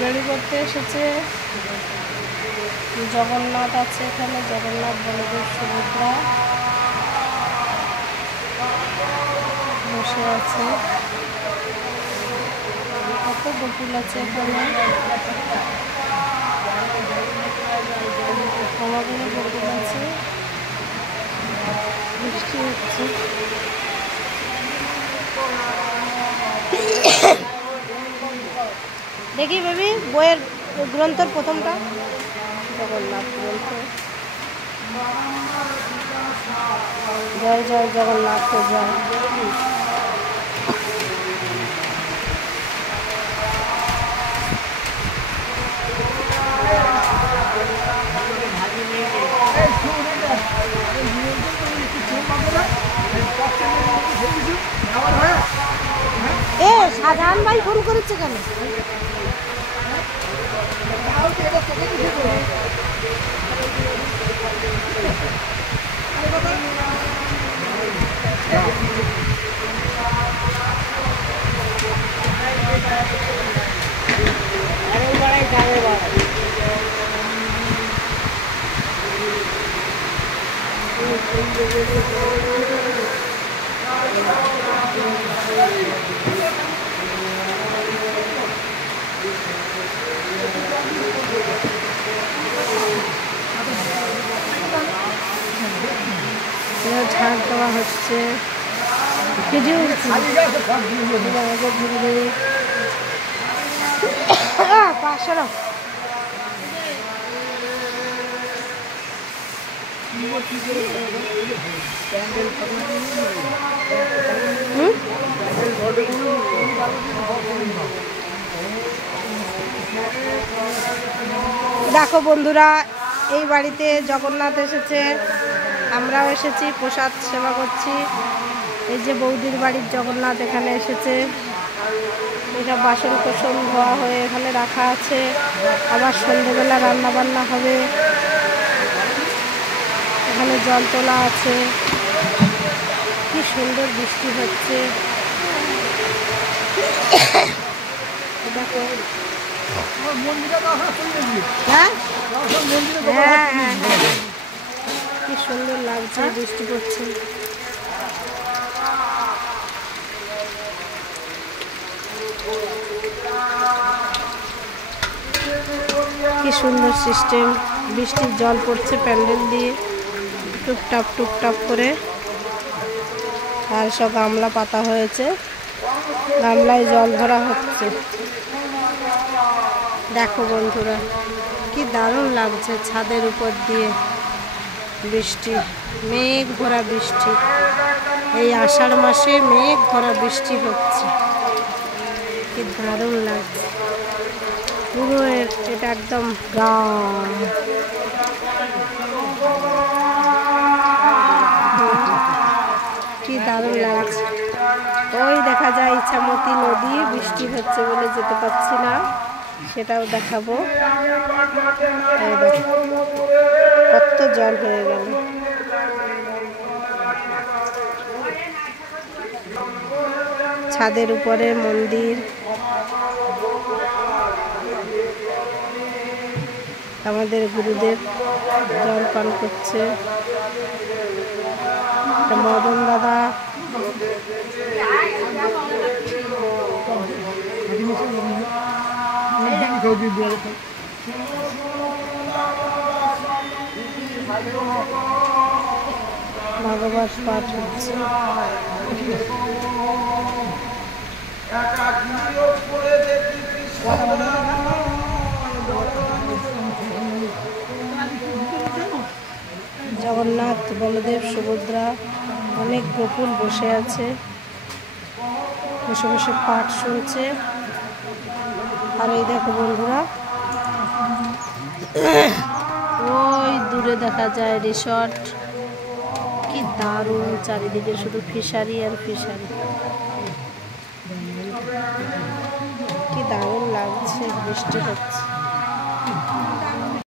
বেড়ি করতে এসেছে। জগন্নাথ আছে এখানে, জগন্নাথ বলদেব সুভদ্রা বসে আছে। কত গোকুল আছে এখানে, আমাদের গোকুল আছে। বৃষ্টি হচ্ছে। দেখি বেবি বইয়ের গ্রন্থের প্রথমটা জগন্নাথ গ্রন্থ। জয় জয় জগন্নাথ জয়। এ শাহজাহান ভাই ফোন করেছে কেন? ঝাড় দেওয়া হচ্ছে। দেখো বন্ধুরা, এই বাড়িতে জগন্নাথ এসেছে, আমরাও এসেছি, প্রসাদ সেবা করছি। এই যে বৌদির বাড়ির জগন্নাথ এখানে এসেছে। এসব বাসন কোসন ধোয়া হয়ে এখানে রাখা আছে। আবার সন্ধ্যেবেলা রান্না বান্না হবে। এখানে জল তোলা আছে। কি সুন্দর বৃষ্টি হচ্ছে। দেখো হ্যাঁ হ্যাঁ হ্যাঁ হ্যাঁ, কি সুন্দর লাগছে, বৃষ্টি পড়ছে। কি সুন্দর সিস্টেম, বৃষ্টির জল পড়ছে প্যান্ডেল দিয়ে টুপটাপ করে। আর সব গামলা পাতা হয়েছে, গামলায় জল ভরা হচ্ছে। দেখো বন্ধুরা, কি দারুণ লাগছে। ছাদের উপর দিয়ে বৃষ্টি, মেঘ ভরা বৃষ্টি। এই আষাঢ় মাসে মেঘ ভরা বৃষ্টি হচ্ছে, কি দারুণ লাগছে। পুরো এটা একদম গ্রাম। কি দারুণ লাগছে। ওই দেখা যায় ইছামতি নদী, বৃষ্টি হচ্ছে বলে যেতে পারছি না, সেটাও দেখাবো। কত জল হয়ে গেল। ছাদের উপরে মন্দির, আমাদের গুরুদেব জল পান করছে। মদন দাদা ভাগবত পাঠ হচ্ছে। জগন্নাথ বলদেব সুভদ্রা, অনেক গোকুল বসে আছে, বসে বসে পাঠ শুনছে। আর এই দেখো বন্ধুরা, ওই দূরে দেখা যায় রিসর্ট। কি দারুণ, চারিদিকে শুধু ফিশারি আর ফিশারি। কি দারুণ লাগছে, বৃষ্টি হচ্ছে।